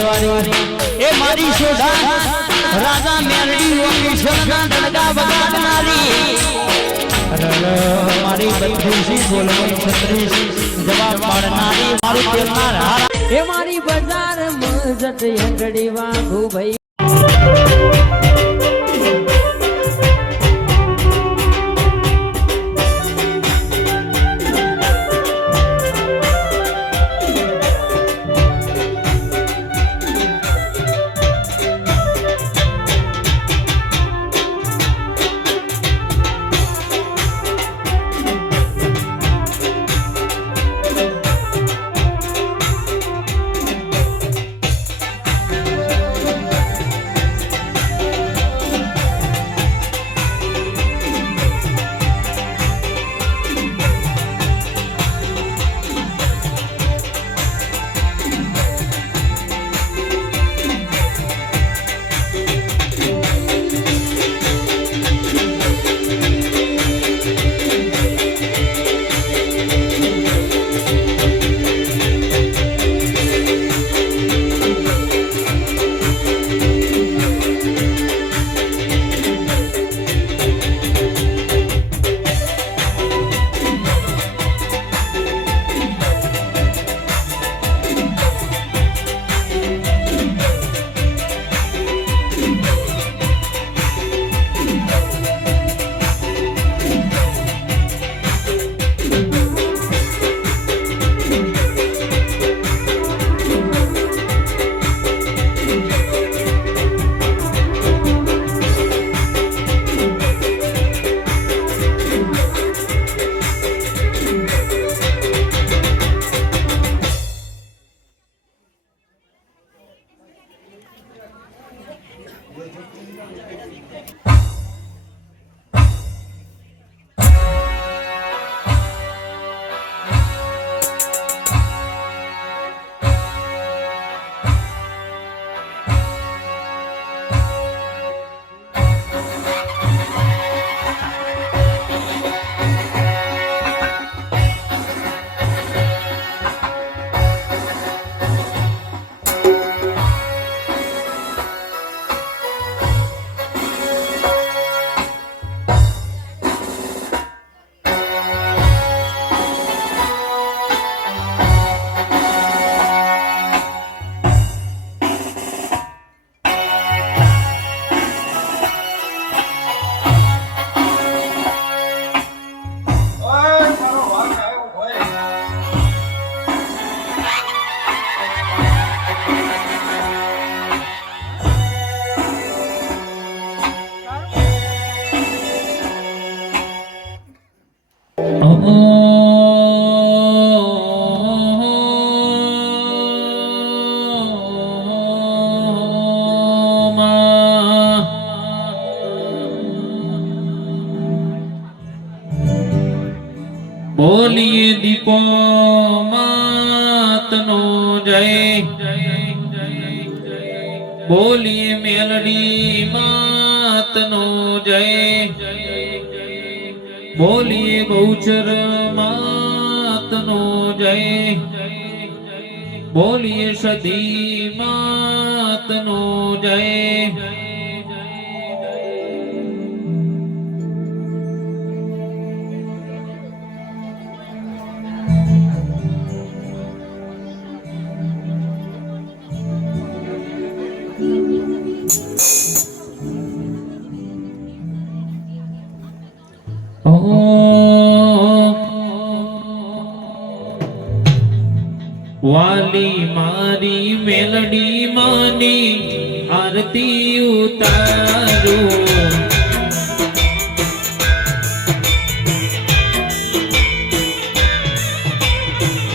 એ મારી શોધા રાજા મેરડી ઓકેશનના ડડકા બગાડનારી મારી બત્રીસી બોલવાની 36 જવાબ પાડનારી મારું તેલનાર એ મારી બજાર મજત હેંગડી વાઘુ ભાઈ બોલીએ દીપો માતનો જય, બોલીએ મેલડી માતનો જય, બોલીએ બહુચર માતનો જય, બોલીએ સદી માતનો જય. વાલી મારી મેલડી માની આરતી ઉતારું,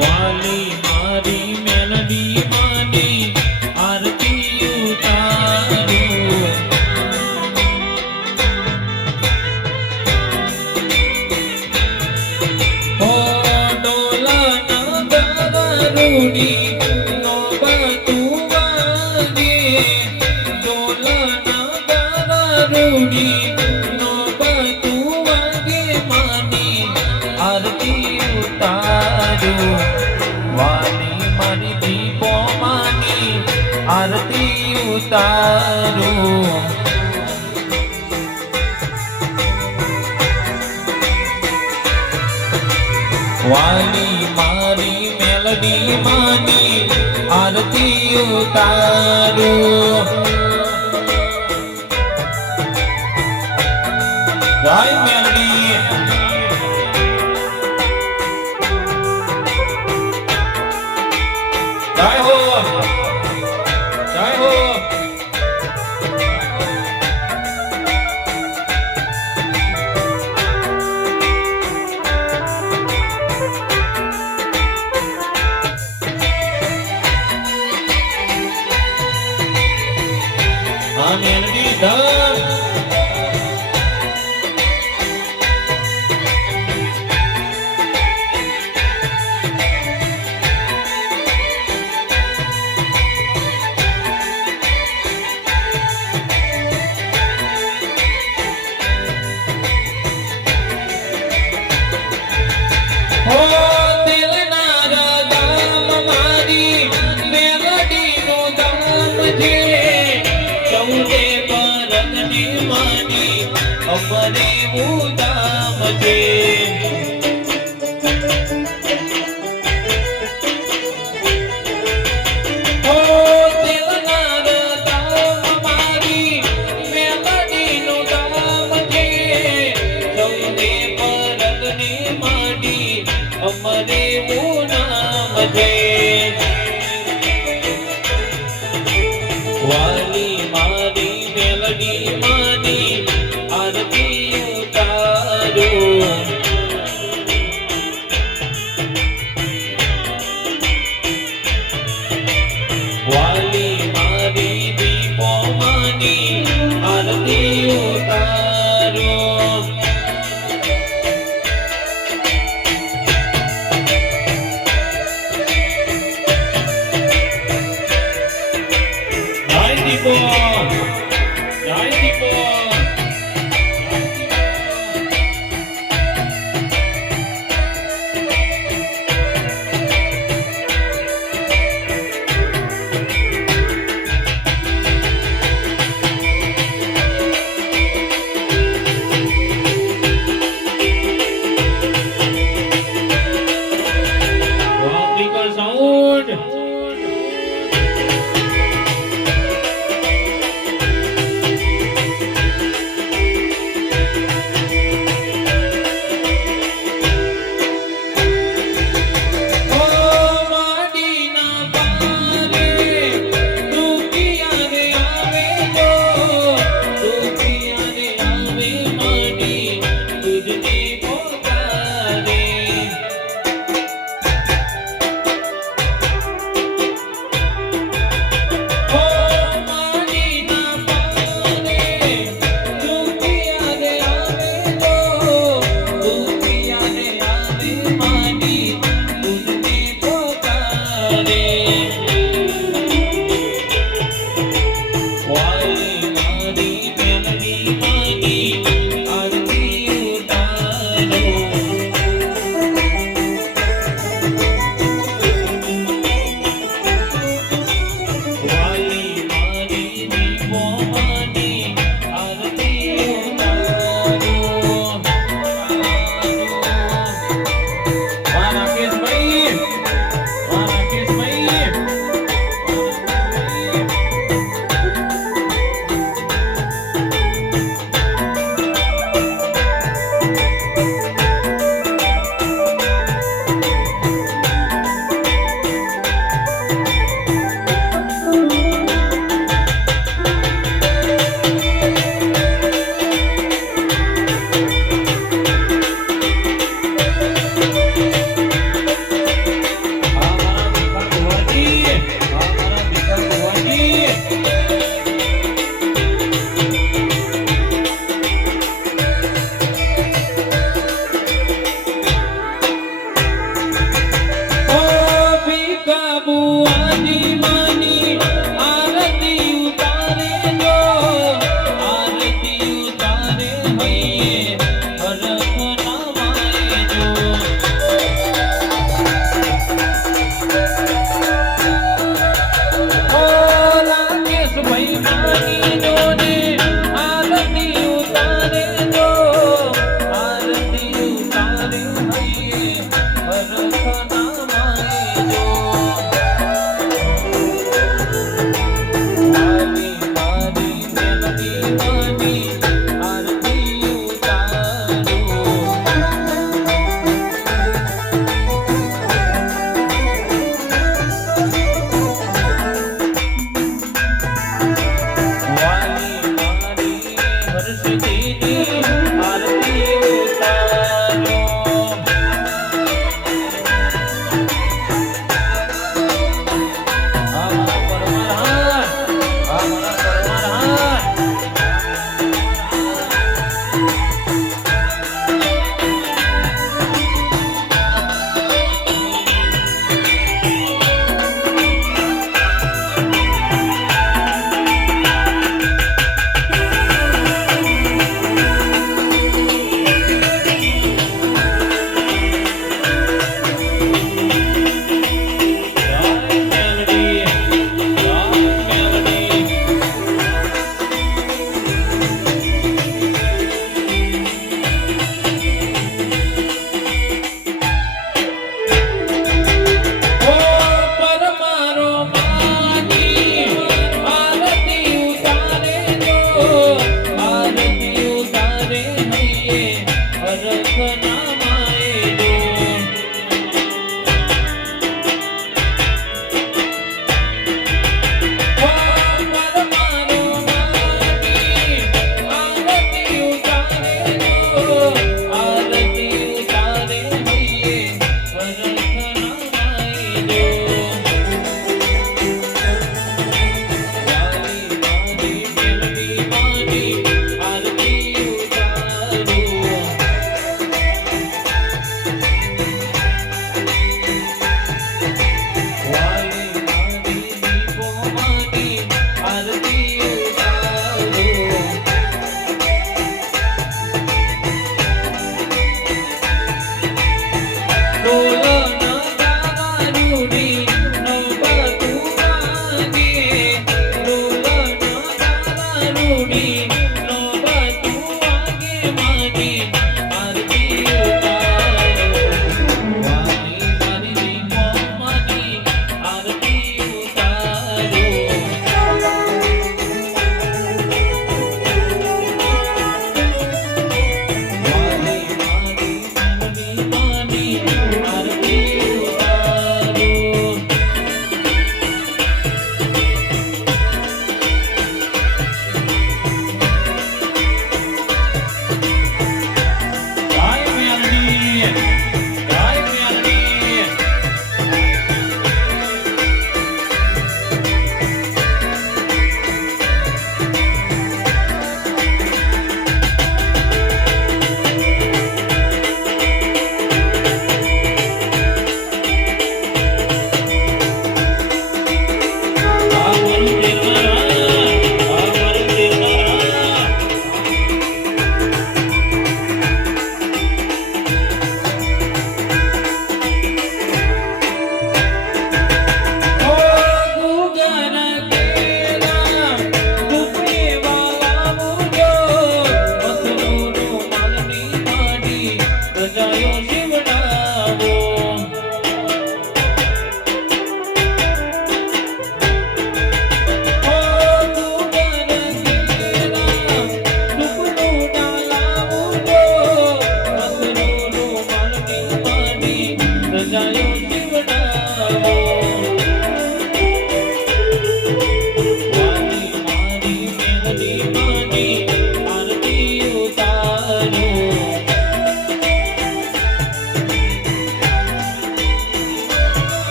વાલી મારી મેલડી માની આરતી ઉતારું. ઓ ડોલા ના ગરુડી નો બતું વાગે, ડોલા ના આરતી ઉતારું વાલી મારી મેલડી માની આરતી ઉતારું જય મેલડી જય હો જય હો આ મેલડી ધન હો દિલના રામ મારી મેલડીનું ધામ છે સૌને પરગની માની અમરે ઉદામ છે હો દિલના રામ મારી મેલડીનું ધામ છે સૌને પરગની માની અમરે ઉદામ છે વાલી મારી મેલડી માની આરતી ઉતારું વાલી મારી દીપો માની આરતી ઉતારું જય દીપો જય દીપો Africa sound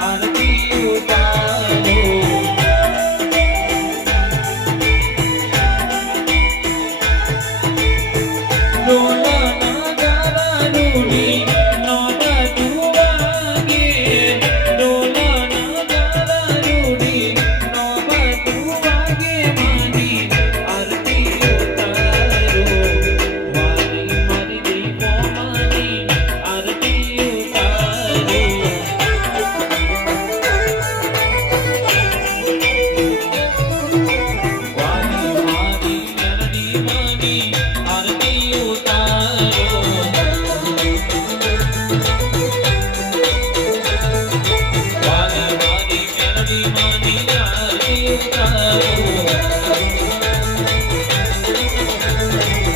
આરતી ઉતારો ડોલાના ગારા રૂડી નોના તુવાગે ડોલાના ગારા રૂડી નોના તુવાગે માની આરતી ઉતારો વાલી મારી દીપો માની આરતી ઉતારો વાલી મારી મેલડી માની આરતી ઉતારો વાલી મારી મેલડી માની આરતી ઉતારો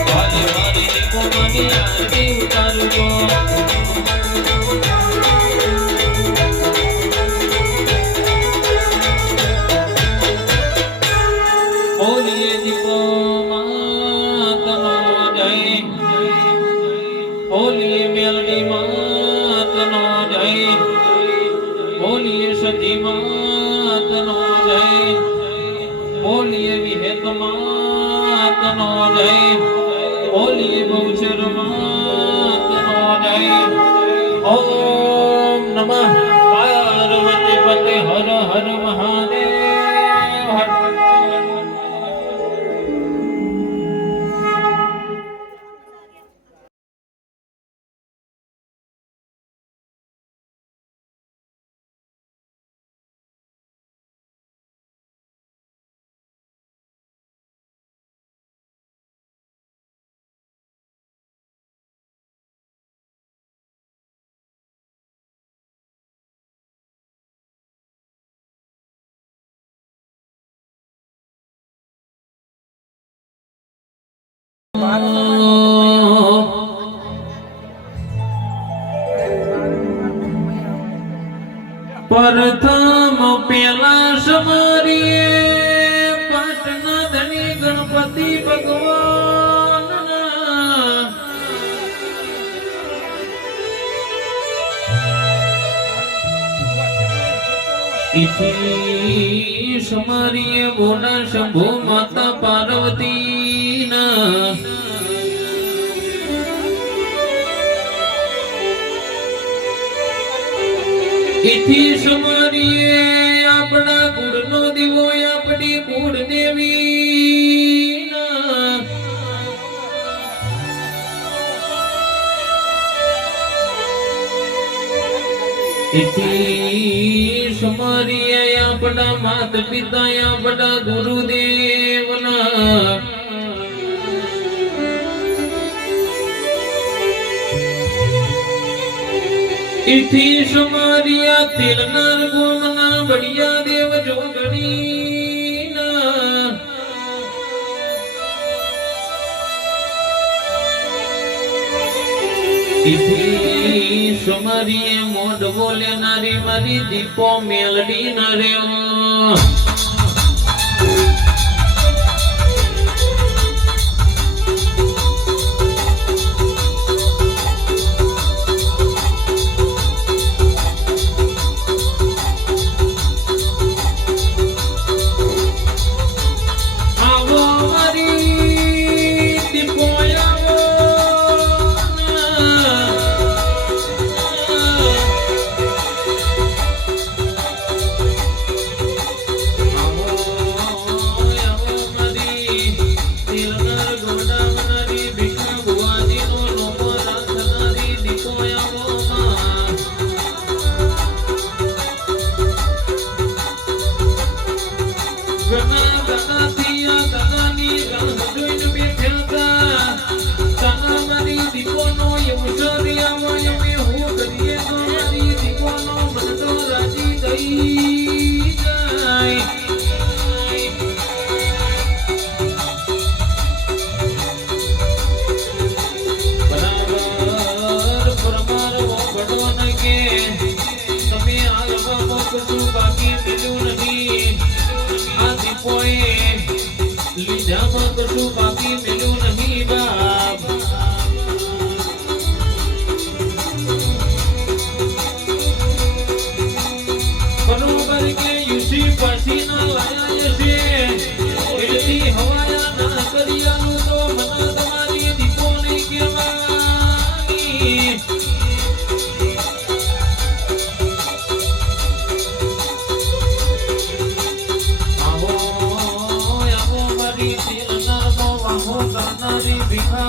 વાલી મારી દીપો માની આરતી ઉતારો બોલીએ દીપો માતનો જય બોલીએ મેલડી માતનો જય બોલીએ સતી માતનો જય બોલીએ વિહેત માતનો જય બોલીએ બહુચર માતનો જય ઓમ નમઃ પાર્વતી પતે હર હર મહાદેવ હર પ્રથમ પેલા સમરીએ પાટના ધણી ગણપતિ ભગવાન ઇથી સમરીએ બોલા શંભુ માતા પાર્વતી ના ઇથી સમરીએ આપણા કુળનો દીવો આપણી કુળ દેવી ઇથી સમરીએ આપણા માત પિતા આપણા ગુરુદેવના ઇથી સમરિયા તિલનાર ગોમના બળિયા દેવ જોગણીના ઇથી સમરિયે મોઢ બોલે નારી મારી દીપો મેલડી ના રેવો લીધામાં કશું બાકી મેલું નહીં બાપ.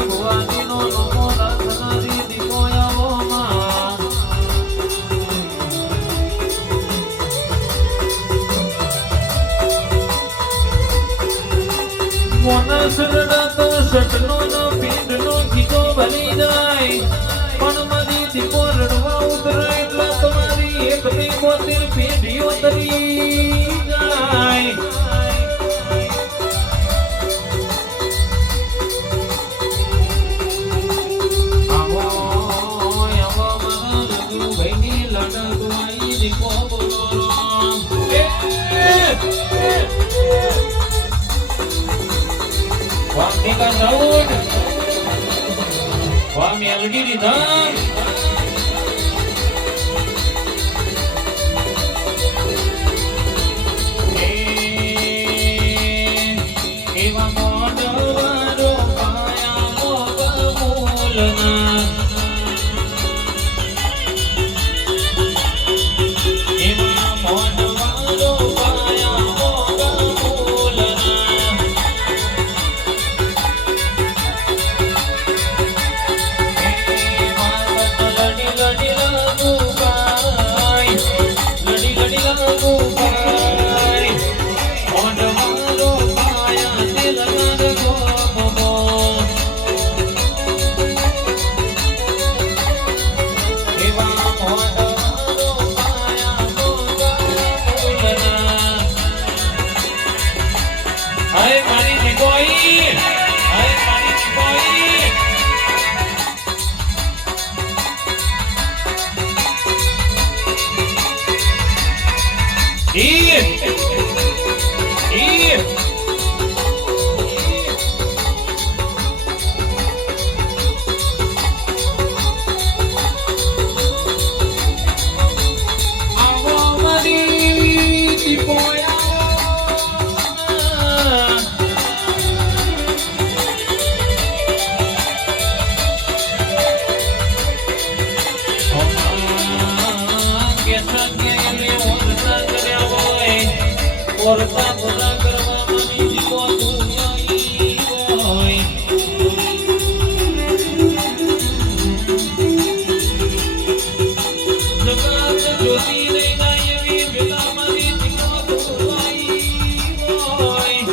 ભુવાજીનો નમો રત્નારી દીપો આવો માં મોનસરડા તો સટનો નો પીંડનો કીધો ભલી જાય પણ મારી દીપો રડવા ઉતરે એટલે તમારી એક બે 72 પેઢીઓ તરી જાય આવો આવો મારા લગુ ભાઈની લડકવાઈ દીપો બોલો રામ વામનિકા સાઉન્ડ વાહ મેલડી રીધમ એવા મોઢવારો પાયાનો બમૂલના એવા મોઢવારો પાયાનો બમૂલના Porta porta કરવા મની દીપો તું આઈ હોય જગત જ્યોતિ રે નાયવી પેલા મારી દીપો તું આઈ હોય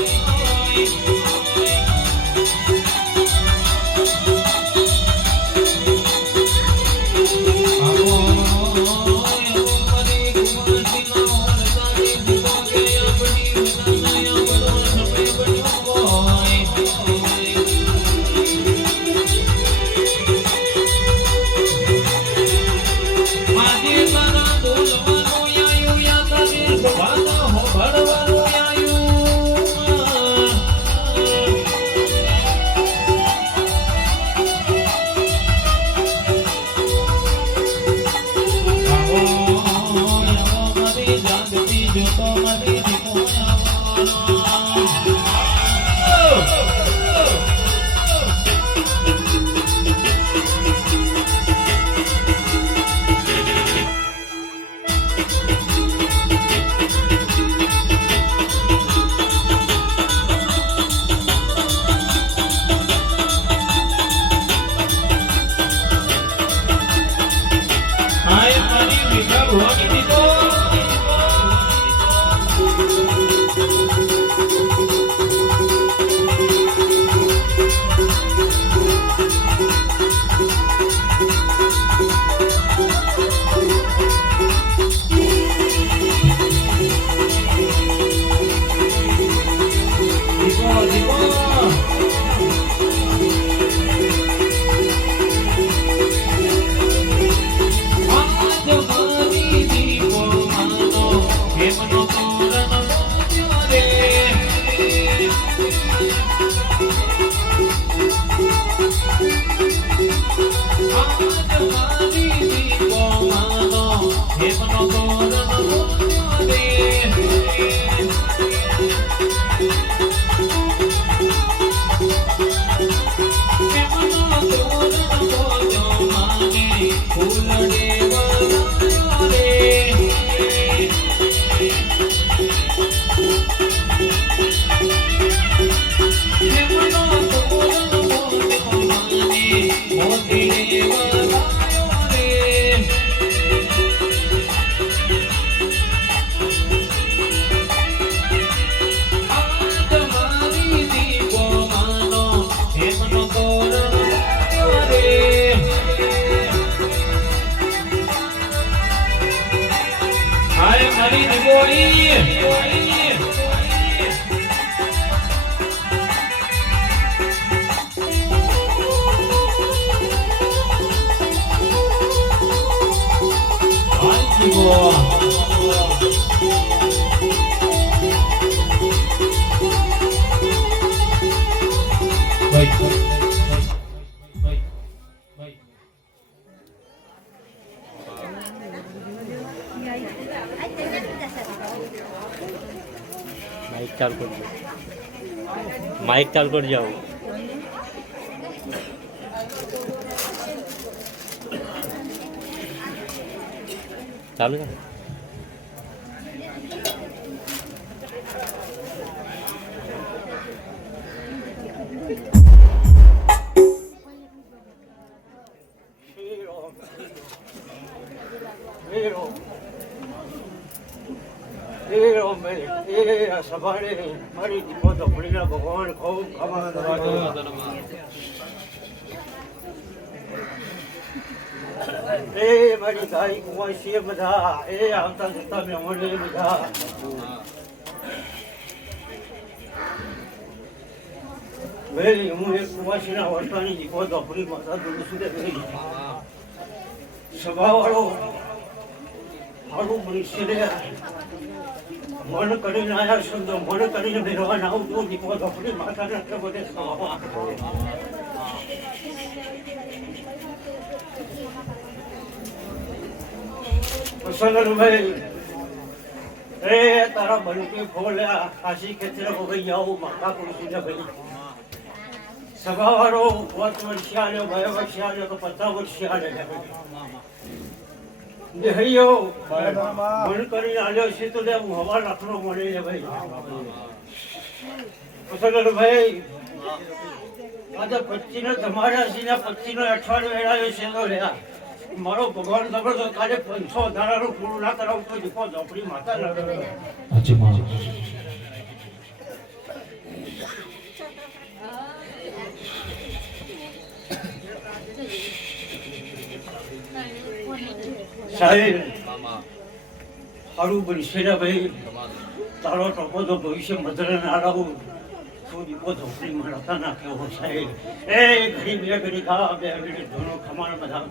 આવો મારી કુમારી ના મારી દીકરી माइक चालू कर जाओ चालू कर સવારે મારી દીપો ધોપડીના ભગવાન ખૂબ ખમા એ મારી ગાય કુંવાસી બધા એ આવતા જતા મહેમાનો બધા ભાઈ હું એક કુંવાસીના વર્તાની દીપો ધોપડી માતા દૂર સુધી સભાવાળો સારું મનુષ્ય મન કરીને આયા શબ્દો મન કરીને મેળવા ના આવતું દીપો ધોપડી માતાને એટલે બધે ભાઈ એ તારા બનકી ફોલ્યા કાશી ખેતરે ભાઈ આવું માતા પુરુષી ને ભાઈ સભાવાળો 5 વર્ષ આલ્યો 2 વર્ષ આલ્યો તો 50 વર્ષ આલ્યો દેહૈયો મન કરીને આલ્યો છે તો હું હવા રાખનો મળી લે ભાઈ ભાઈ આજે 25 નો તમારા છે ને 25 નો અઠવાડિયો વેળાયો છે તો લે મારો ભગવાન ખબર તો કાલે 500 ધારાનું પૂરું ના કરાવું તો દીપો ઝોપડી માતા લડે સાહેબ સારું બનશે ને ભાઈ તારો ટોપો તો ભવિષ્ય મધરે ના રહું તો દીપો ઝોપડી મળતા ના કેવો સાહેબ એ ઘડી બે ઘડી ખા બે ઘડી ધોનો ખમાણ બધા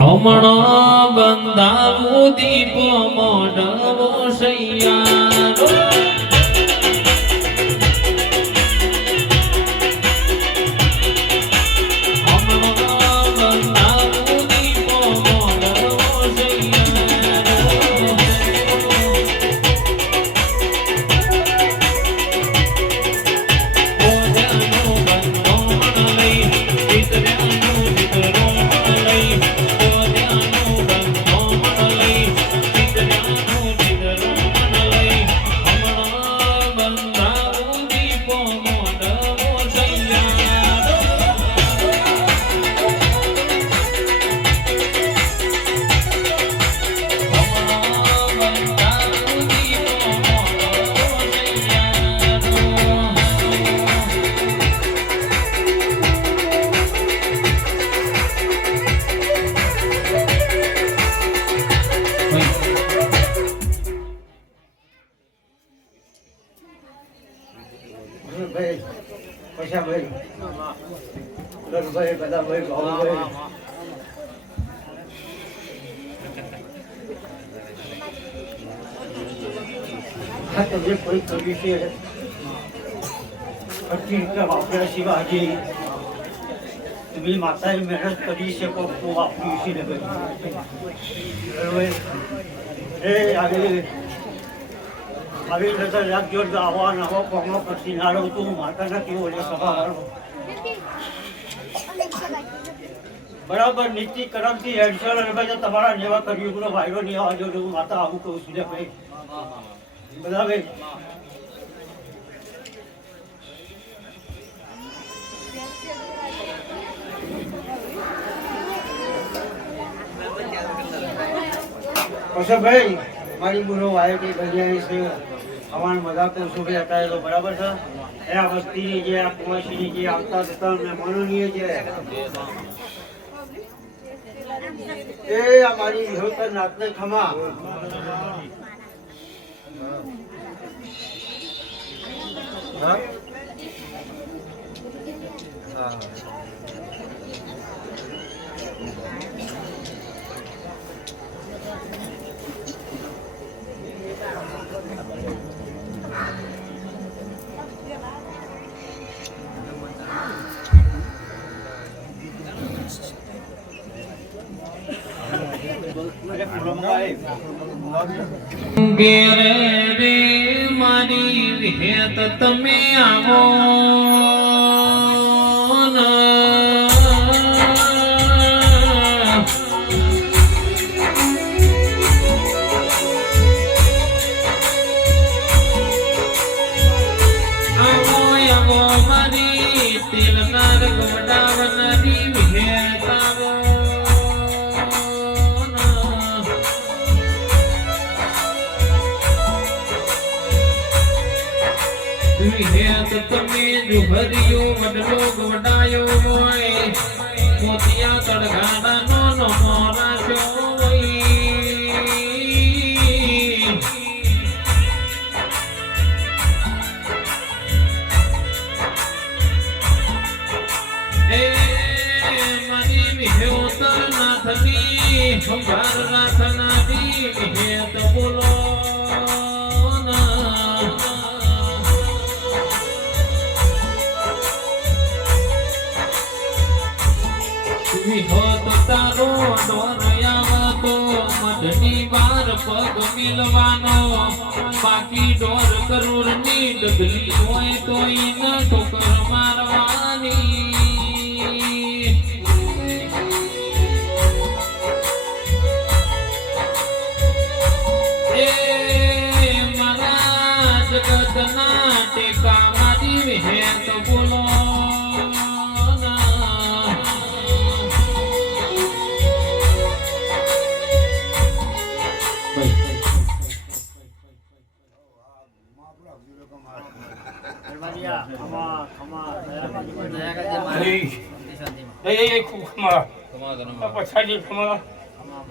હમણાં બંધાવું દીપો મોઢવો સૈયારો ભાઈ બધા ભાઈ ભાઈ હા તમે કોઈ કર્યું છે 25 રૂપિયા વાપર્યા શિવાજી તમે માતાએ મહેનત કરી છે તો વાપર્યું છે ને ભાઈ એ આવી નજર રાખજો આવા નવા કોમો પછી ના રહું તું માતાના કેવો લે સભાવાળો બરાબર નીતિ કરમથી હેડશોલ અને ભાઈ તમારા જેવા કર્યું પૂરો વાયરો નહીં આવવા જો હું માતા આવું કહું છું ભાઈ બધા ભાઈ ભાઈ મારી બોલો વાયો કે ભજ્યા છે હવાન મજા કહું છું ભાઈ અત્યારે તો બરાબર છે એ આ વસ્તીની જે આ કુવાસીની જે આવતા જતા મહેમાનોની જે એ અમારી વિહોતર નાતને ખમા ઘેરે રે મારી વિહેત તમે આવો આવો મારી તિલનાર ગોડાવનારી વિહેત આવો વિહેત તમે જુહરિયો વડલો ગવડાયો હોય મોતિયા તળગાડાનો નમો રાખ્યો હોય એ મારી વિહેતર નાથની સંભાર નાથનાથી વિહેત બોલો વિહોત તારો ડોરયાવતો મધની વાર પગ મિલવાનો બાકી ડોર કરોડની ડગલી હોય તો ઈન ઠોકર મારવાની એ મારા જગતના ટેકા મારી વિહેત બોલો પછાડી ખમા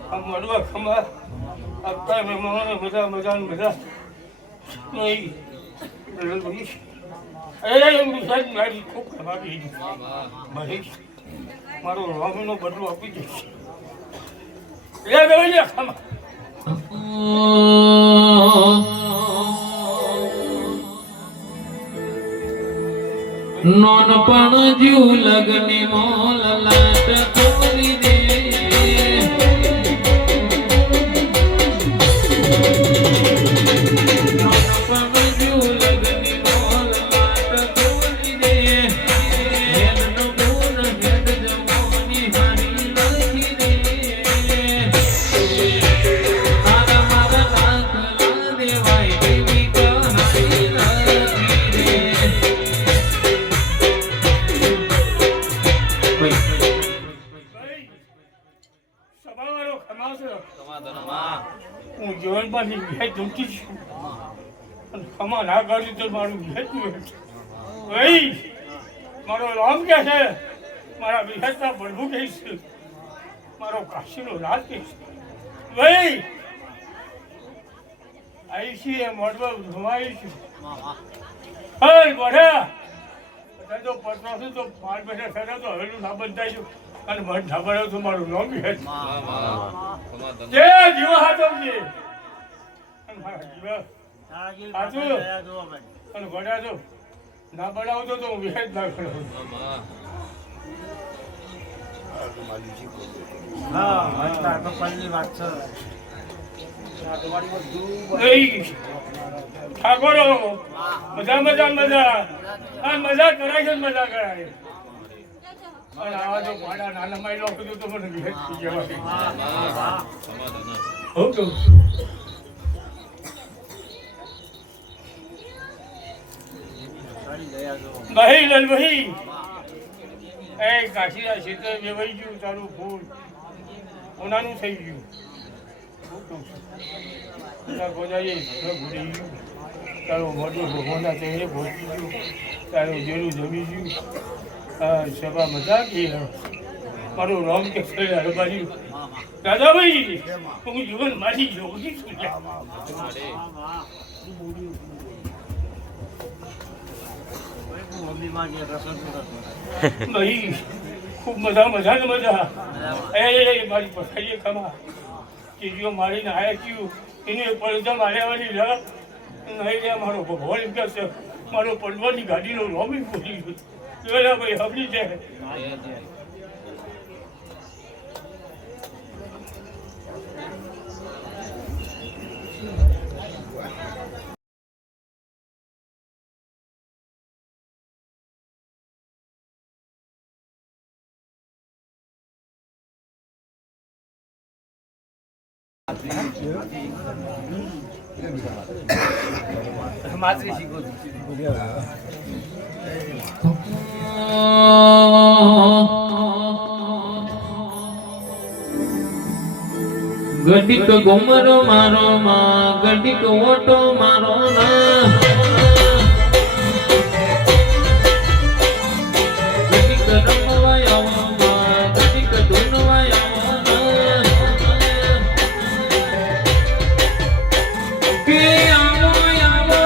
આ મળવા ખમા આ મહેમાનો બધા મજાનું બધા નહીં મારી ખૂબ ખમાવી મહેશ મારો રામનો બદલો આપી દઈશ ખમા નોનપણ જીવ લગની મોલ લાટ તોરી દે નોનપણ જીવ લગની મોલ લાટ તોરી દે હેડનો ગુણ હેડ જમોની હારી લખી દે મારા મારા લાખલા દેવાય દેવી કહારી લખી દે હું જીવનમાંથી ભેટ ઝૂકી છું અને ખમા ના કાઢી તો મારું ભેટ ભાઈ મારો રામ કે છે મારા વિહેતના પ્રભુ કહીશ મારો કાશીનો રાજ કહીશ ભાઈ આવી છીએ મોડવા ધુમાઈ છું હે બઢા બધા તો પટનાશું તો 5 બેઠા થયા તો હવેનું ના બંધાયું અને મન ઢાબળ્યો તો મારું નામ વિહેત જે જીવ હાથવજે અને મારા જીવ સાચું અને ગોડા તો ના બનાવતો તો હું વિહેત ના કરું ઠાકોરો મજા મજા મજા આ મજા કરાય છે મજા કરાય અને આવા જો ગોડા નાના માઈ લો કીધું તો મને વિહેત થઈ જવા ઓકે ભાઈ લાલ ભાઈ એ કાશીના ક્ષેત્રે વેવાઈ ગયું તારું ફૂલ ઓનાનું થઈ ગયું ગોજાઈએ ભૂલી ગયું તારો મોટો ભગવાનના ચહેરે પહોંચી ગયું, તારું જેલું જમી ગયું. હા સભા મજા ગઈ. મારું રામ કે હરબાજી દાદાભાઈ હું જીવન મારી યોગી છું. ભાઈ ખૂબ મજા મજા ને મજા. મારી પથારીએ ખમા ચીજીઓ મારીને આયા થયું એને પડદા માર્યાવાની લગ નહીં રે. મારો ભગવાન એમ કહે છે મારો પડવાની ગાડીનો રોમી બોલી ગયો. ભાઈ હબળી જાય. ગડીક ઘુમરો મારો માં ગડીક ઓટો મારો ના ગડીક રમવા આવો માં ગડીક ધૂનવા આવો ના કે આવો આવો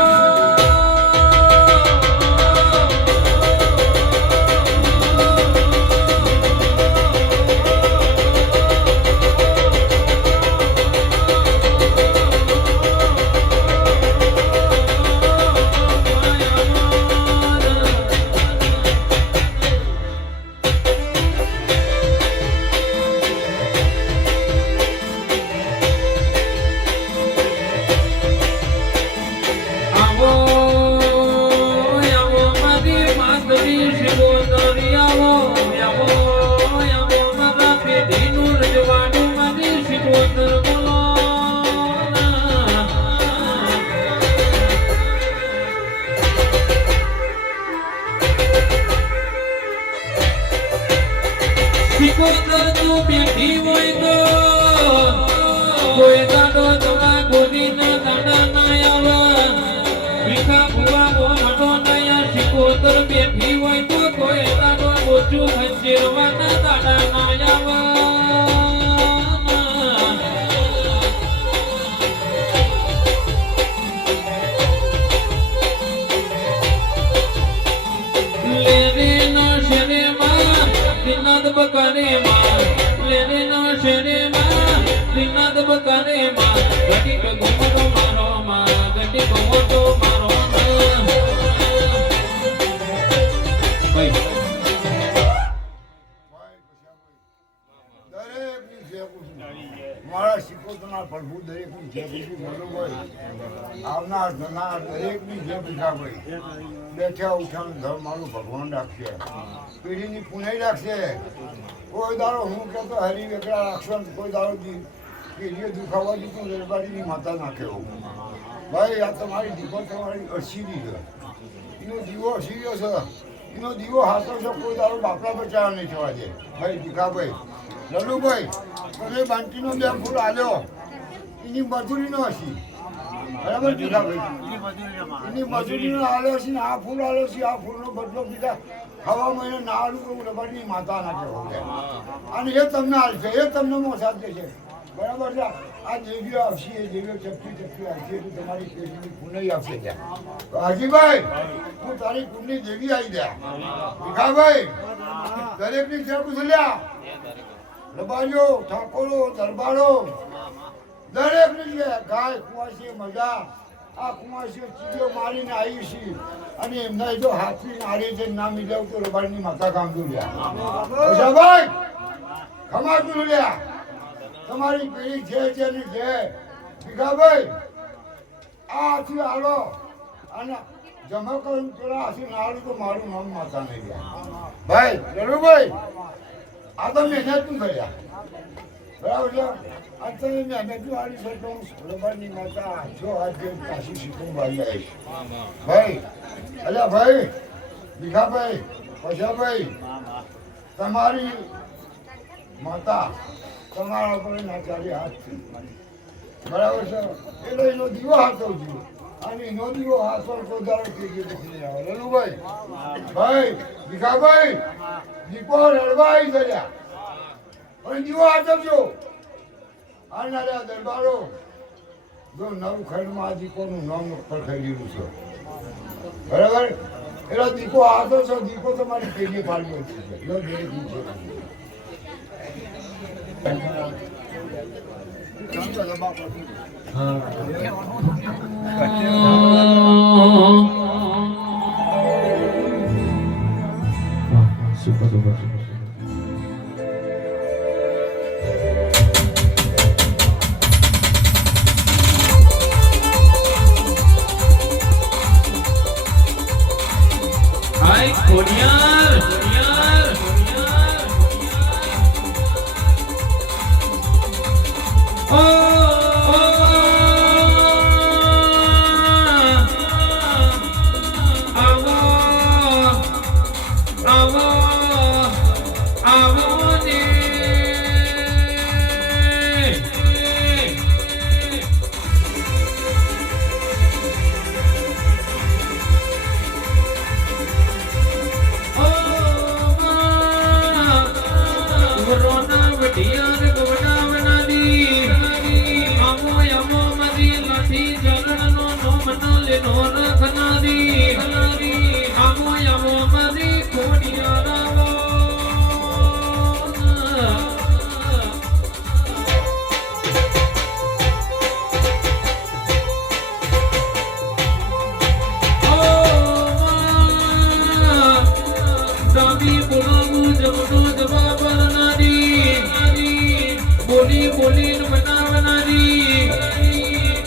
કોઈ દાડો દવા ગોલી ના દાડા ના આવા ભીખા ભુવા મોહડો નયા શિકોતર બેઠી હોય તો કોઈ દાડો ઓછું ખંજેરવાના દાડા ના આવા લેરે નો શરે માં દિનાદ બકરે માં લેરે નો શરે માં દિનાદ બકરે માં ગટીક ઘુમરો મારો માં ગટીક ઓટો મારો મારા શિકોતરના પ્રભુ દરેકની જે બીજું બરોબર આવનાર થનાર દરેકની જે બીજા ભાઈ બેઠા ઉઠાણ ઘર મારું ભગવાન રાખશે, પેઢીની પુનાઈ રાખશે. કોઈ દાડો હું કહેતો હરી વેકડા રાખશો ને કોઈ દાડો પેઢીએ દુખાવા દીધું રેલગાડીની માતા નાખ્યો. ભાઈ આ તમારી દીકો તમારી અસીરી છે, એનો દીવો અસીર્યો છે, એનો દીવો હાથો છે. કોઈ દાડો બાપડા બચાવવા નહીં થવા દે. ભાઈ દીકાભાઈ લલુભાઈ તમે બાંટીનો બે ફૂલ આલ્યો એની મજૂરીનો હશી બરાબર દીકાભાઈ એની મજૂરીનો આલ્યો છે ને આ ફૂલ આલ્યો છે. આ ફૂલનો બદલો બીજા હવા મહિને ના આલું તો રબારની માતા ના કહેવો અને એ તમને હાલશે, એ તમને મોસાદ દેશે. બરાબર છે. આ દેવીઓ આવશે એ દેવીઓ ચપટી ચપટી આવશે એટલે તમારી પેટની પુનઃ આવશે ત્યાં. હાજીભાઈ હું તારી કુંડની દેવી આવી ગયા. દીકાભાઈ દરેકની જે પૂછલ્યા રબારીઓ ઠાકોરો દરબારો દરેકની છે ગાય કુંવાસી મજા. આ કુંવાસી ચીડીઓ મારીને આવી છે અને એમના જો હાથની નારી છે ના મિલાવ તો રબારીની માતા કામ જોડ્યા. ભાઈ ખમા જોડ્યા તમારી પેઢી છે ને છે. ભીખાભાઈ આ હાથી હાલો અને જમા કરીને પેલા હાથી નાડું તો મારું નામ માતા નહીં ગયા. ભાઈ લડુભાઈ આ તો મહેનત નું કર્યા બરાબર છે. આ તમે મહેનત વાળી છે તો રબારની માતા જો આજે કાશી શીખવું ભાઈ આવીશ. ભાઈ અલ્યા ભાઈ ભીખાભાઈ પૈસાભાઈ તમારી માતા તમારા ઉપર નાચારી હાથ છે બરાબર છે. એટલે એનો દીવો હાથો છું અને નદીઓ હાસલ કોદાળ કે જે દીકરી આવે રનુભાઈ ભાઈ ભીખાભાઈ દીપો રડવાઈ ગયા પણ દીવો આચરજો આનારા દરબારો જો નવ ખંડમાં આ દીપોનું નામ પરખાઈ ગયું છે બરાબર એટલે દીપો આતો છો દીપો તમારી પેલી પાડ્યો છે જો બે દીપો હાય ખોડિયાર ઓ આવો ને રોના વડિયાર ગવડાવના દી આમો યમો મદી લાઠી ચરણનો નો મનાલે નો રખના દી આમો યમો મદી ખોડિયારાવો દાબી બોલાવું જમનો જવાબ બોલી બોલીને બનાવનારી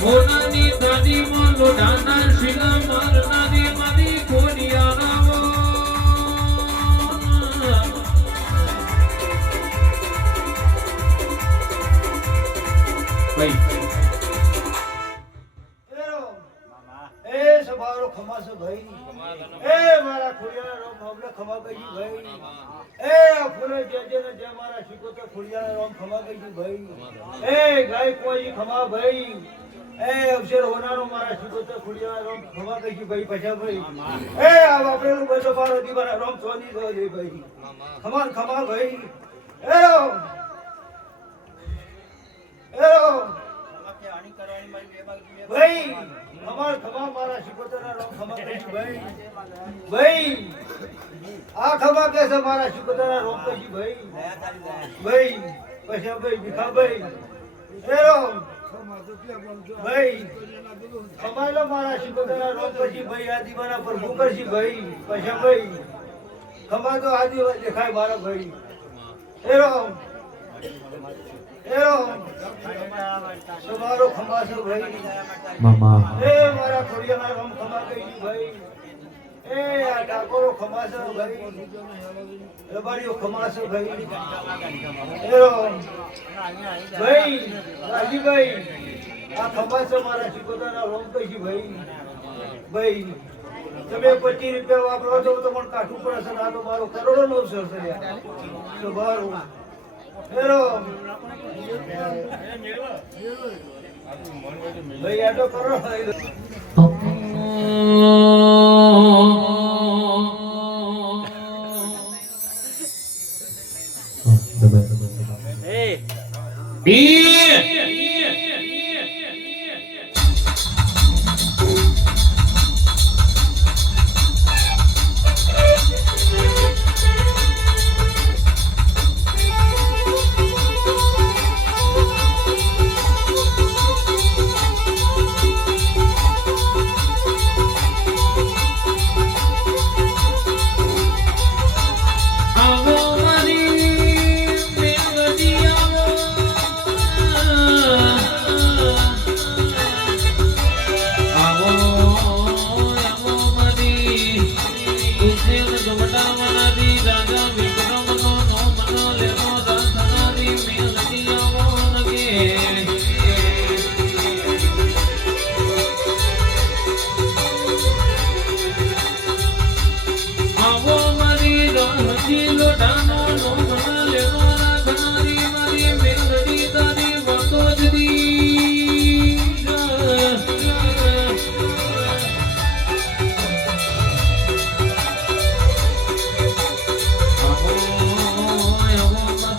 હોનાની દાદીમાં લોઢાના શીલા મારનારી મારી ખોડિયારાવો એ સભારો ખમાસો ભાઈ એ મારા ખોડિયાના રોમ હમણે ખમા ગઈ ભાઈ એ અફુરે જે ને જે મારા શીખોતો ખોડિયાના રોમ ખમા ગઈ ભાઈ એ ગાય કોઈ ખમા ભાઈ એ અવસર હોનારો મારા શીખોતો ખોડિયાના રોમ ખમા ગઈ ભાઈ પછા ભાઈ એ આ બાપરેનું બધો પારો દીવાના રોમ સોની દો દે ભાઈ ખમા ભાઈ એ ભાઈ ખમા મારા શિકોતરના રોમ ખમા કહીશું ભાઈ આ ખમા કે છે મારા શિકોતરના રોમ કહીશું ભાઈ પછી ભાઈ ભીખા ભાઈ એ રોમ ભાઈ ખમાલો મારા શિકોતરના રોમ કહીશું ભાઈ આ દીવાના પ્રભુ કરશી ભાઈ પછી ભાઈ ખમા તો આ દીવા દેખાય મારા ભાઈ એ રોમ તમારો ખમાસો ભાઈ મામા એ મારા ખોડિયાના રોમ ખમા કહી ભાઈ એ આ ડાકોરો ખમાસો ભાઈ રબાડીઓ ખમાસો ભાઈ એ રોમ ભાઈ રાજીભાઈ આ ખમાસો મારા શિકોતરના રોમ કહી ભાઈ તમે 25 રૂપિયા વાપરો છો તો પણ કાઠું પડશે આ તો મારો કરોડો નો અવસર છે તો બારો હેરો ભાઈ આટો કરો આવો મારી મેલડી આવો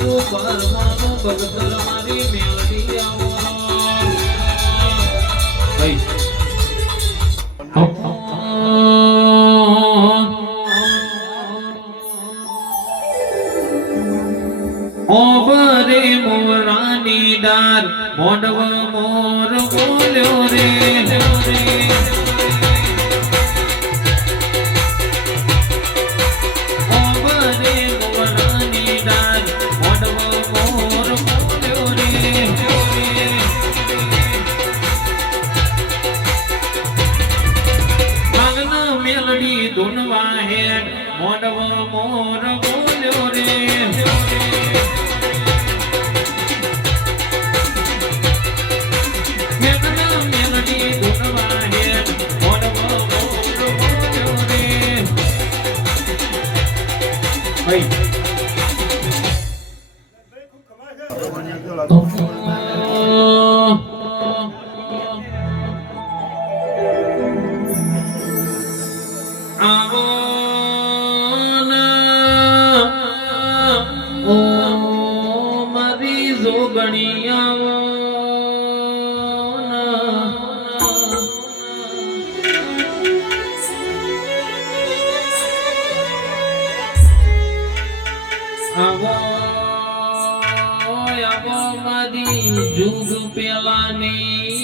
તું પરમાનો ભગતર મારી મેળવી આવો ભાઈ ઓબરે મોરાની ડાર મોડવ મોર બોલ્યો રે ઓબરે મોરાની ડાર મોડવ મોર બોલ્યો રે ભાગના મેલડી ધૂનવા હેડ મોડવ મોર બોલ્યો રે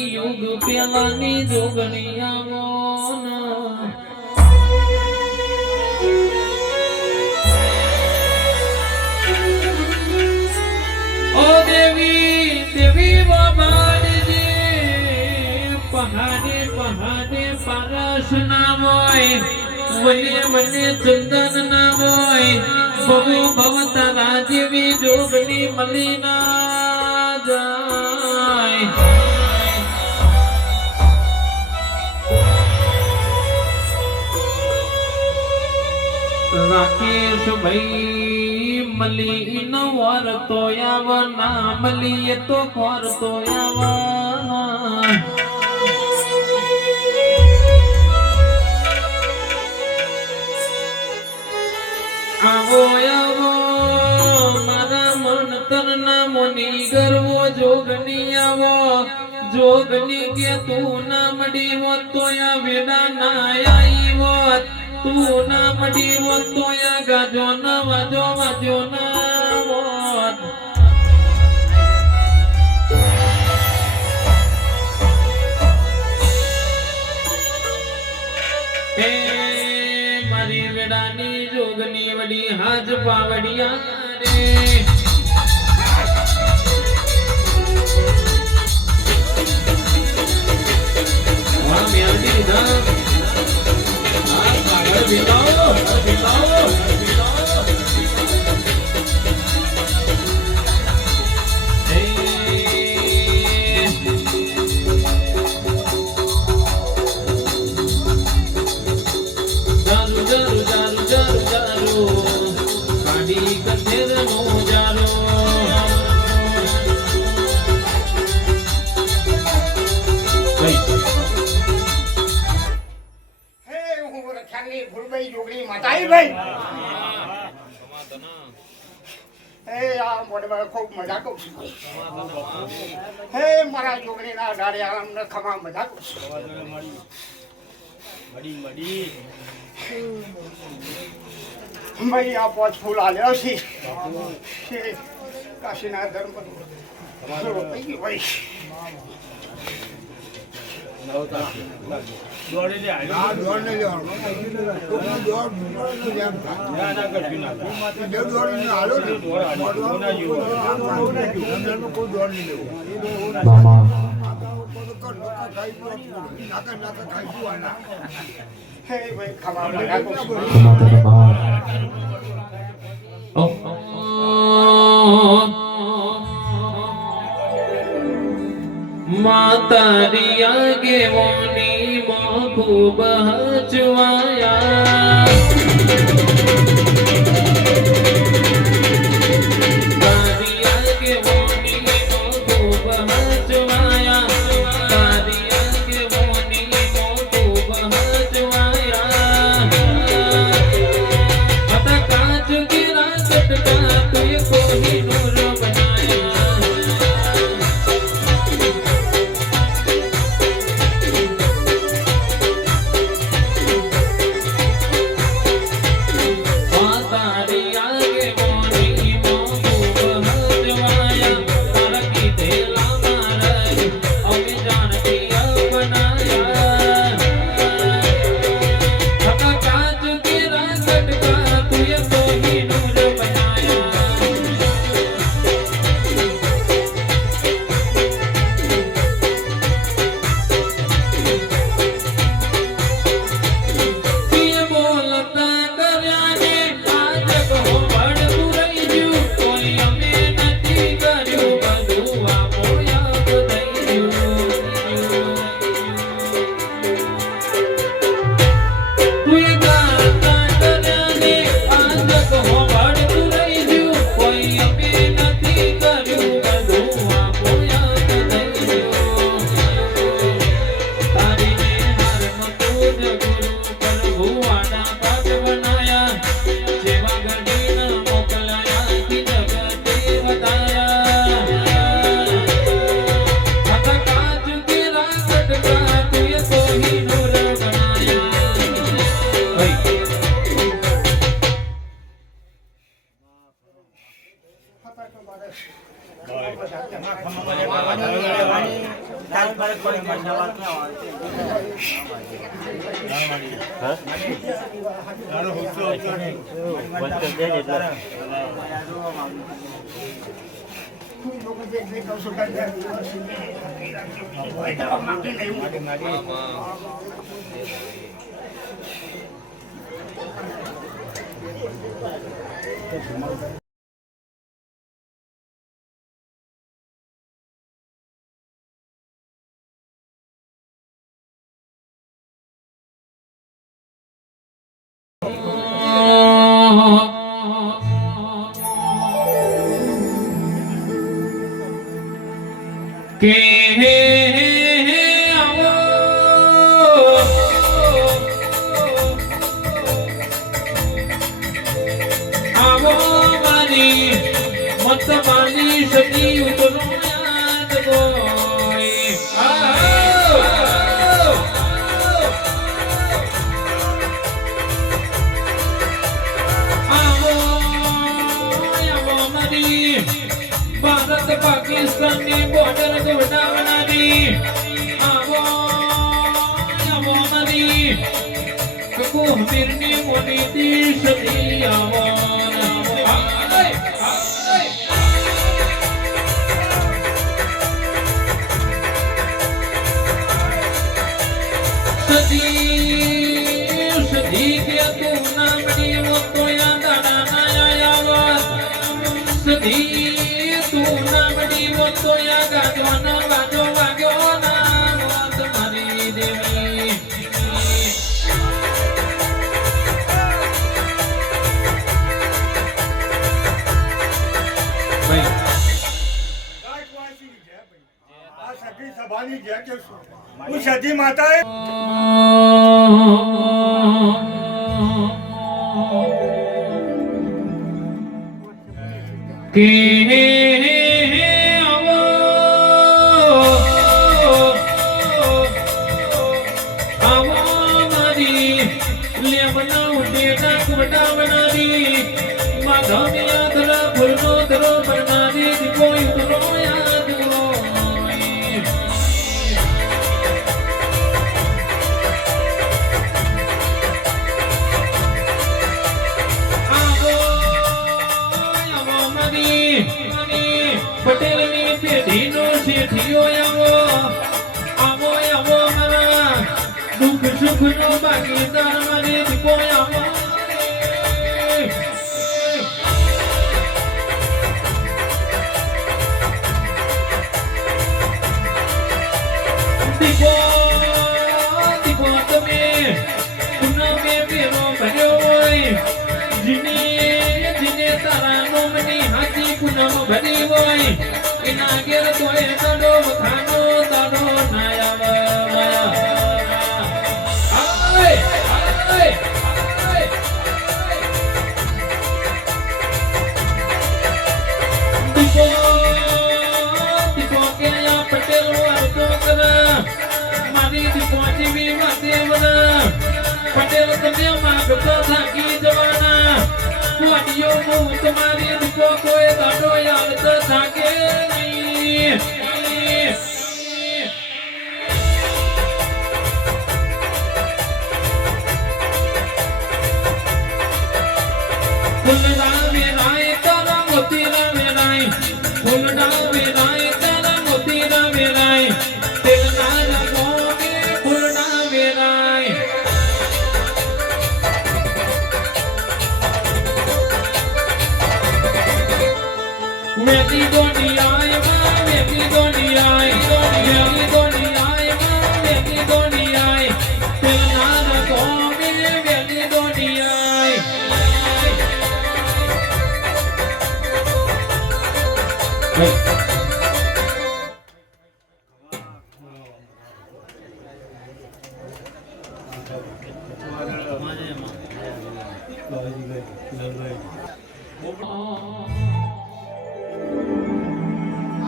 યુગ પેલાની જોગણી આવો ઓ દેવી બાબાજી પહાડે પારસ ના હોય વને ચંદન ના હોય બહુ ભવતારા જેવી જોગણી મળી ના જાય રાકેશ ભાઈ મલી નો વર તો આવના મલી તો ખોર તો આવના આવો મારા મન તરના મોની ગરવો જોગની આવો જોગની કે તું ના મડી હોત તો આ વેડા ના આવી હોત તું ના મડી હોત તો આ ગાજો ના વાજો ના હોત હે મારી વેડાની જોગની વડી હાજ પાવડિયા રે વાહ મેલડી ધા આ પાગળ બિતાઓ ખૂબ મજા કરું છું હે મારા છોકરીના ડાળે આમને ખમા મજા કરું છું ભાઈ આ પોચ ફૂલ આલ્યો છે કાશીના ધર્મ ભાઈ માતારી આગે મોની માં ખૂબ હચવાયા તારી આગે મોની માં ખૂબ હચવાયા તારી આગે મોની માં ખૂબ હચવાયા હતા કાચ ગિરા સટકા તુય કોઈ નૂર હા બંધ કરી દેજે એટલે કે આવો આવો મારી મત માની સતી ઉતરો યાદ બોય આવો મારી ભારત પાકિસ્તાનની બોર્ડર ગવડાવનારી આવો આવો મારી કુહમીરની મોટી દીશની આવો સદી કે તું નામની મોતો યાદ આયા આવા સદી તું નામની મોતો યાદ ગાજવાનો વાજો વાગ્યો ના મોત મારી દેવી આ સખી સભાની જે કે હું સતી માતાએ કે આવો આવો મારી લેમના ઉડેના કવડાવનારી માધવની આધરા ફૂલનો ધરો ભરનારી કોઈ ઉતરો યાદ હોય પટેલની પેઢીનો શેઠિયો આવો આવો આવો મારા દુઃખ સુખનો ભાગીદાર મારી દીકો આવો દીકો દીકો તમે પૂનમે પેરો ભર્યો હોય જીને તારા નોમની હાથી પૂનમ ભરી હોય એના ઘેર તોય નડો વખાનો તારો નાયા દીકો કે આ પટેલ વાળતો કર મારી દીકો જેવી વાદેવર પટેલ તમે માગતો થાકી જવાના કોડિયો હું તમારી દીકો કોઈ દાડો યાદ તો થાકે નહીં ફૂલડા વેરાય તારા મોતીરા વેરાય ફૂલડા વેરાય તારા મોતીરા વેરાય તેલના રંગોને ફૂલડા વેરાય મેરી દોનિયાય માં મેરી દોનિયાય મેરી દોનિયાય માં મેરી દોનિયાય તેલના રંગોને મેરી દોનિયાય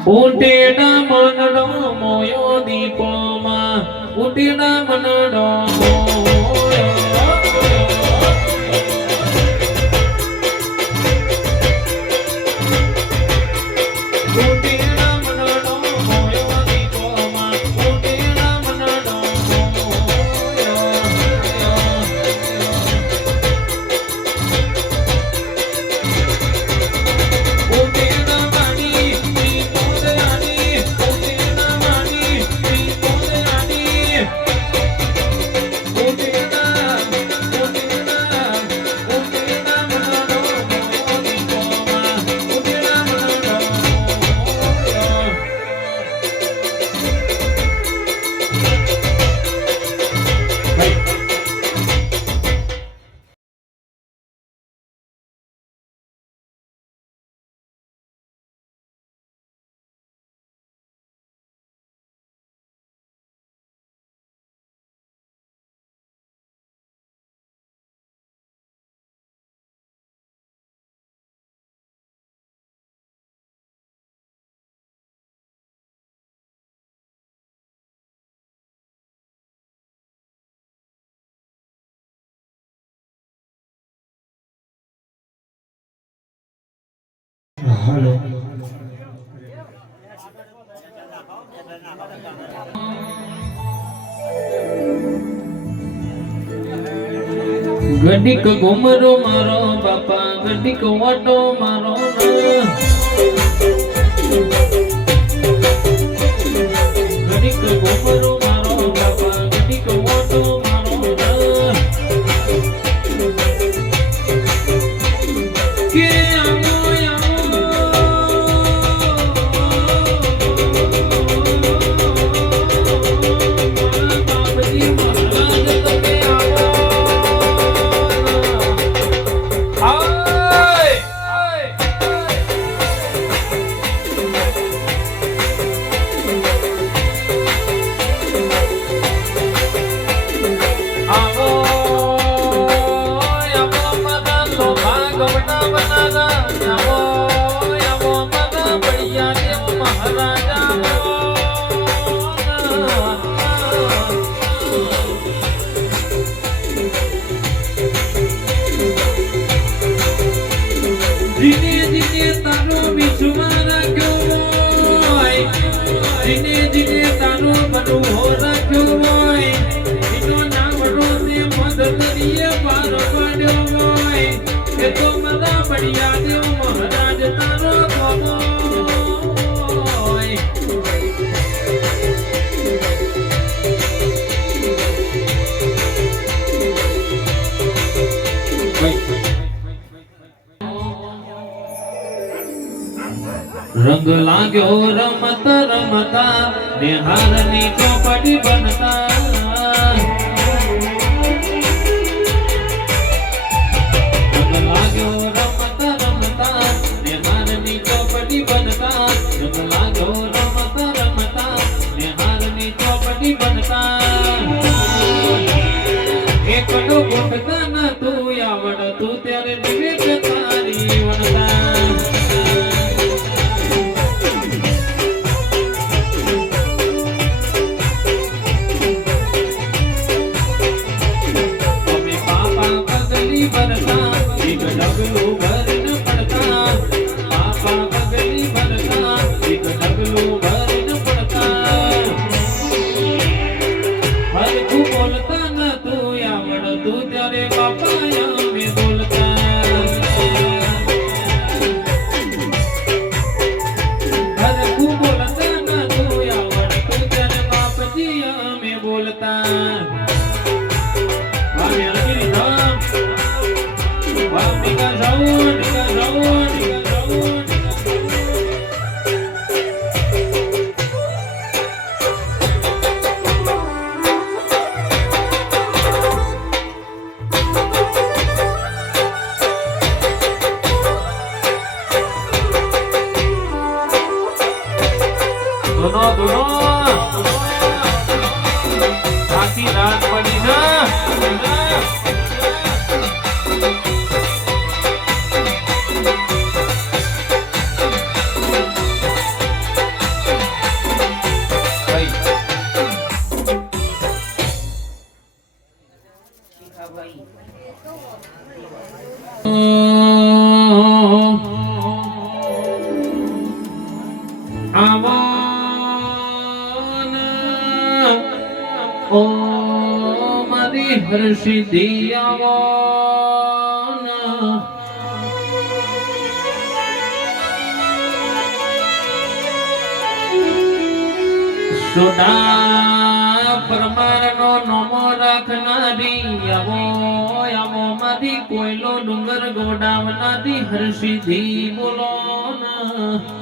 ઉટેના મનડો મોયો દીપોમાં ઉટેના મનડો ઉટીના મનડો મોયો દીપોમાં ઉટીના મનડો મોયો ઉટીના માડી દીપોદરાની ઉટીના માડી દીપોદરાની ઉટીના મનડો મોયો દીપોમાં ઉટીના મનડો મોયો ગડીક ઘુમરો મારો બાપા ગડીક વાટો મારો ગડીક ઘુમરો મારો બાપા ગડીક વાટો મારો કે આવો બાપજી મહારાજ તમે ધીને ધીને તારો વિશ્વા રાખ્યો હોય ધીને ધીને તારો મનોહો રાખ્યો હોય એનો નાવડો ને મદદરીએ પાર પાડ્યો હોય એ તો મદા બળિયા દેવ મહારાજ તારો ગમો હોય રંગ લાગ્યો રમત રમતા નિહારની ચોપડી બનતા રંગ લાગ્યો રમત રમતા નિહારની ચોપડી બનતા રંગ લાગ્યો રમત રમતા નિહારની ચોપડી બનતા એકડો ગોઠતા ન તું આવડતું ત્યારે વિવેક તારી વણતા ડગલું ભરીને પડતા પાપા પગલી ભરતા એક ડગલું ભરીને પડતા હરખું બોલતા ન તું આવડતું ત્યારે બાપા અમે બોલતા હરખું બોલતા ન તું આવડતું ત્યારે બાપજી અમે બોલતા Niga zaun, niga zaun, niga zaun. Dono. Hati raat padi na. આવો ઓ મારી હર્ષિધિ આવો સોડા પરમારનો નમો રાખનારી આવો આવો મારી કોયલો ડુંગર ગોડાવનારી હર્ષિધિ બોલો ના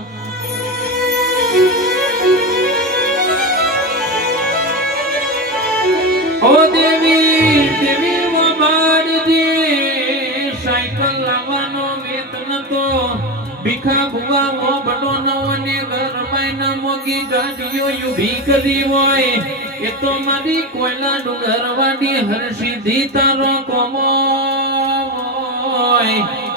ઓ દેવી દેવી મોબાડજે સાયકલ લાવવાનો વેતન તો ભીખા ભુવા મો બડો નવને ઘરમાં ન મોગી ગાડીઓ ઊભી કરી હોય એ તો મારી કોયલા ડુંગર વાડી હર્ષિધિ તારો કોમો હોય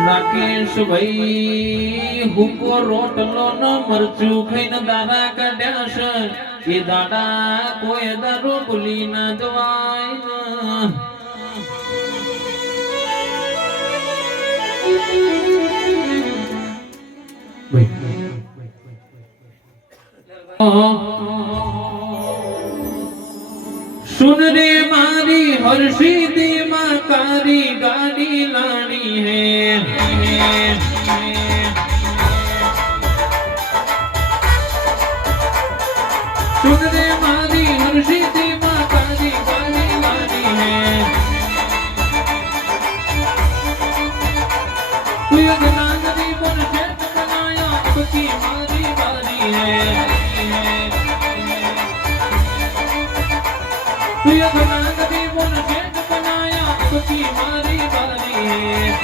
રાકેશ ભાઈ હુકો રોટલો ન મરચું ખાઈને દાડા કાઢ્યા છે એ દાડા કોઈ દારૂ ભૂલી ના જવાય ના सुन रे मारी हर्षिधि माँ कारी गाड़ी लानी है सुन रे मारी हर्षिधि माँ कारी गाड़ी लानी है तू ज्ञानी पर शेत बनाया अब की मारी बारी है तू ज्ञानी पर शेत बनाया अब की मारी बारी है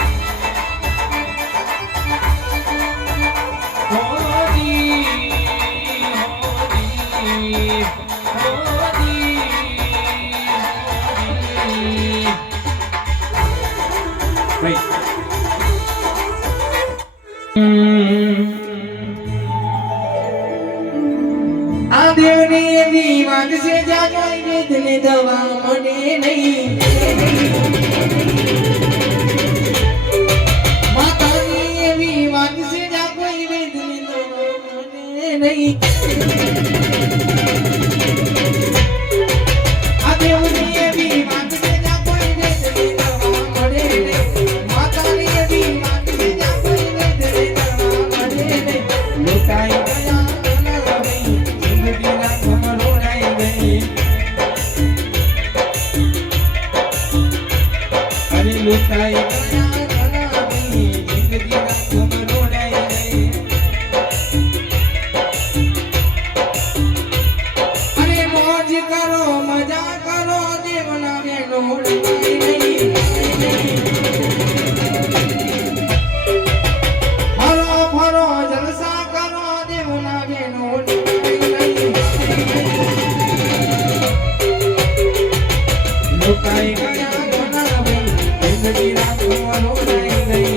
આ દેવની એવી વાત છે જ્યાં કોઈ વેદને દવા મને નહીં માતાની એવી વાત છે જ્યાં કોઈ વેદને દવા મને નહીં આ દેવની એવી વાત છે જ્યાં કોઈ વેદને દવા મને નહીં માતાની એવી વાત છે જ્યાં કોઈ વેદને દવા મને નહીં લૂંટાઈ ગયા लुटाई जिंदगी ना खबरो नहीं अरे मौज करो मजा करो जीवना में नहीं हरो फरो जलसा करो जीवना में लुटाई गया जिंदगी रात खबरो नहीं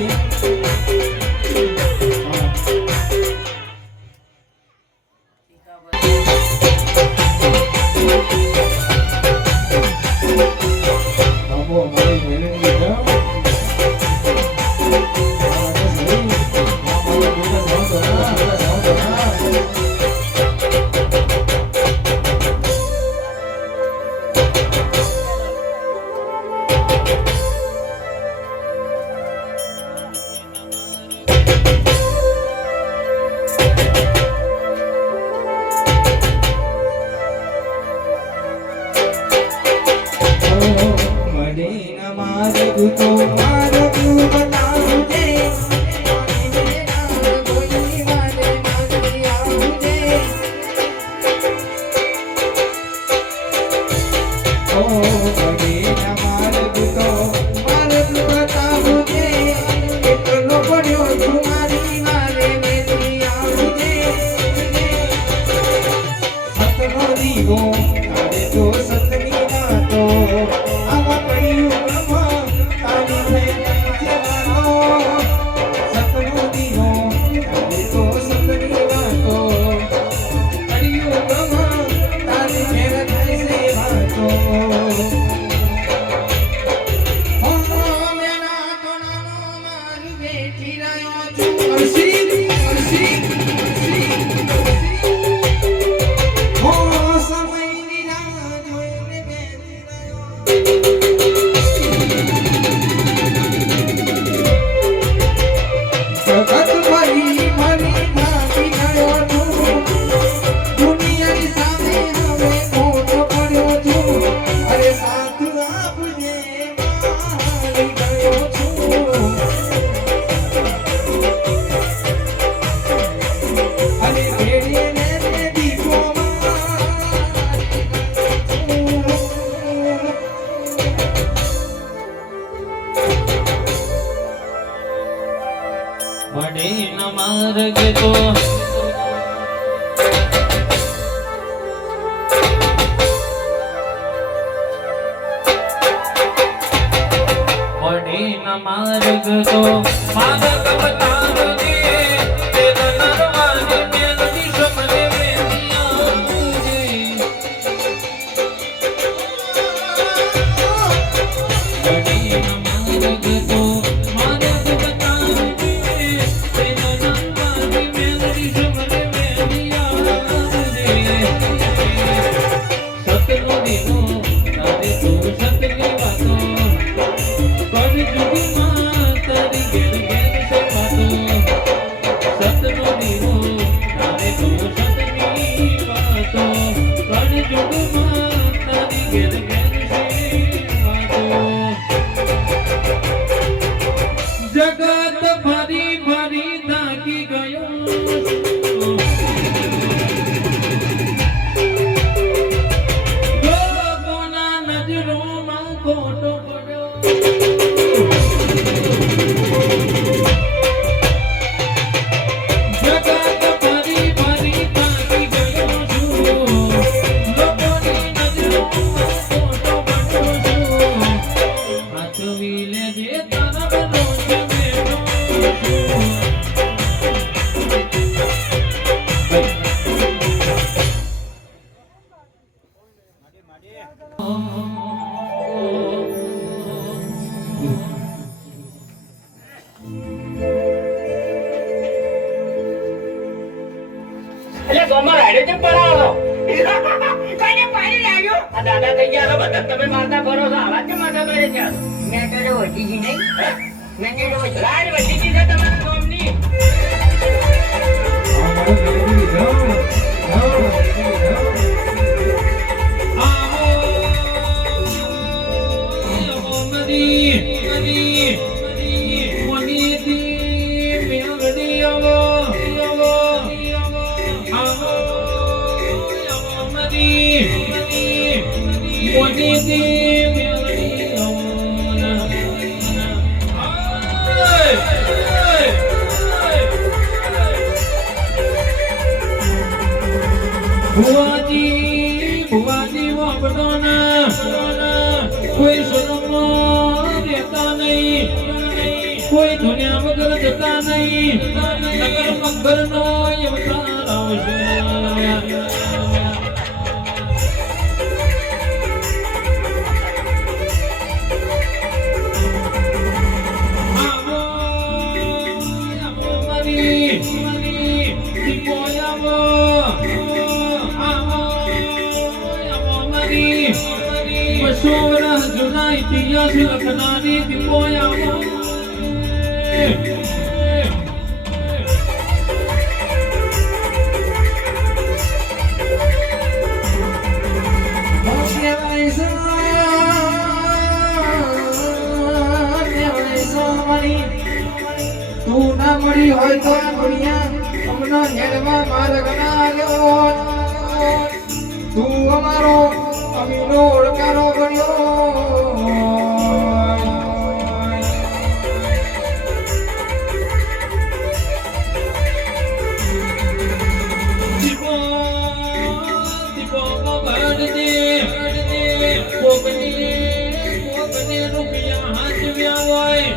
મને ન માર્ગે તો મને ન માર્ગ તો માર્ગ બતાવજે તેરા નરવાને મેલડી સમરે મેલિયા મુજે જગત ફરી ફરી થાકી ગયો લોકોના નજરોમાં ખોટો પડ્યો જગત ફરી ફરી થાકી ગયો છું લોકોની નજરોમાં ખોટો પડ્યો છું હાથવી લેજે તારા બનો એટલે ગોમાં રાડ્યો છે પડાવો કઈને પાણી લાગ્યો આ દાદા થઈ ગયા બધા તમે મારતા ફરો છો આવા કે મારતા કરે છે મેં તો વટીજી નહીં મેં તો રાડ વટીજી છે તમારા ગોમની ભુવાજી વાપડોના કોઈ શરમમાં રહેતા નહીં કોઈ દુનિયા વગર જતા નહીં નગર મગરનો અવતાર આવશે Sobrang junay tiya sila kanani tipoya mo તું ના મળી હોય તો આ દુનિયા અમનો હેડમાં માર્ગ ના આવ્યો તું અમારો અમીનો ઓળખાનો બન્યો કોકને રૂપિયા હાચવ્યા હોય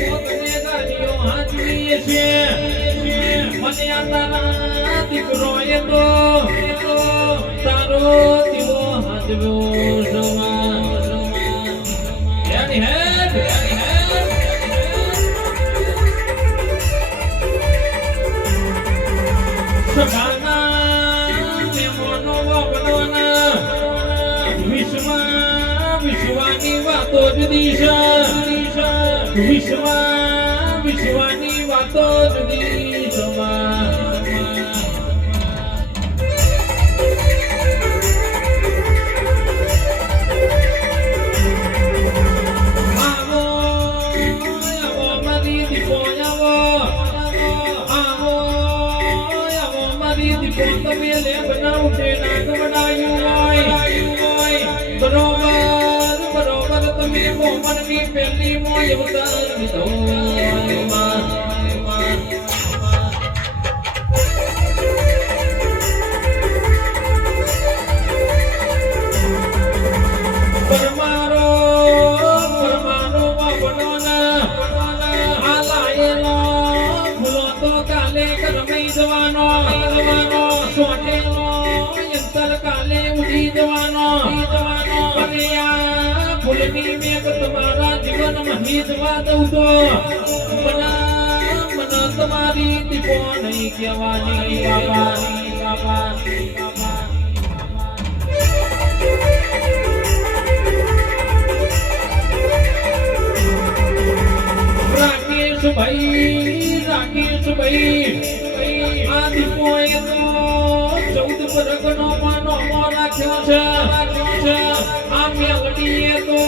કોકને ગાડીઓ હાચવીએ છે મને આ તારા દીકરો એ તો તારો દીવો હાચવ્યો વિશ્વાની વાતો જુદી છે વિશ્વાની વાતો જુદી મારી દીપો તમે લે બનાવું છે નાગ બનાવ્યું હોય બરોબર તમે મોમનની પેલી મોય અવતાર લીધો પરમારો બાપનોના આલાયેલો ભૂલો તો કાલે કરમઈ જવાનો સોટેલો યંતર કાલે ઉડી જવાનો અને આ ભૂલની મેઘ તમારા જીવનમાં હિતવા દઉં તો મના તમારી દીપો નહીં કહેવાની બાપા રાકેશભાઈ આ દીપોએ તો 14 પરગનો માનો રાખ્યો છે આ મેલડીએ તો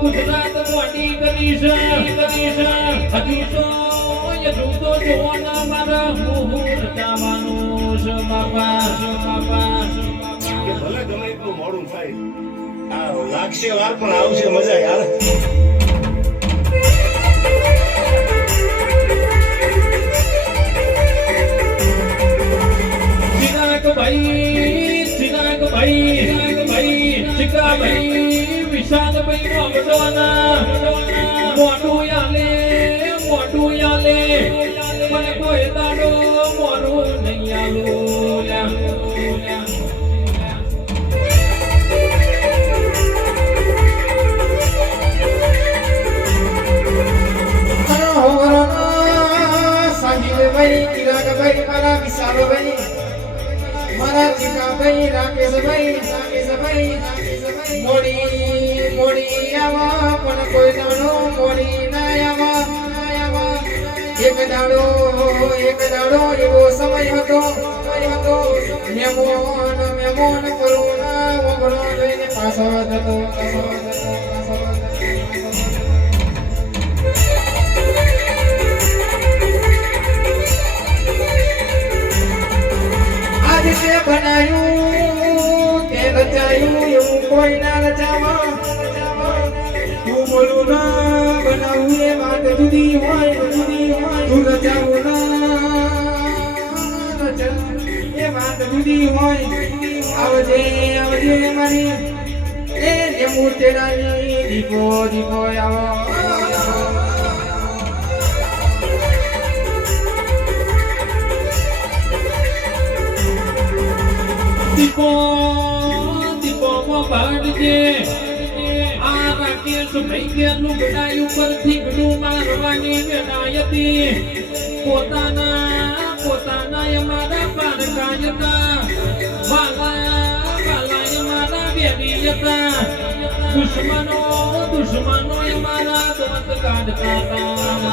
ગુજરાત મોટી કરી છે હજુ તો જોવાના મારા મુહૂર્ત જવાનું છે બાપા કે ભલે ગમે એટલું મોડું થાય આ લાગશે વાર પણ આવશે મજા યાર ચિકાભાઈ વિશાલભાઈ મોટોના મોટું યાલે મને કોઈ દાડો મોરું નહીં આલું સાહિલભાઈ ચિરાગભાઈ મારા વિશાલભાઈ મારા ચિકાભાઈ રાકેશભાઈ મોડી આવા પણ કોઈ દાડો મોડી ના આવા એક દાડો એવો સમય હતો મેમોન કરુણા ઓગણો જોઈને પાછો જતો આજે તે બનાયું તે રચાયું એવું કોઈ ના રચાવા તું બોલું ના બનાવું એ વાત જુદી હોય તું રચાવું ના એ વાત જુદી હોય આવજે મારી એ મૂર્તેરાની દીપો આવો દીપો બાળજે આ રાકેશભાઈ કે લુગડાઈ ઉપરથી ગડું મારવાની વેણાયતી પોતાના અમારા પારકાયતા વાલા અમારા બેબીયતા દુશ્મનો અમારા દોત કાઢતા હતા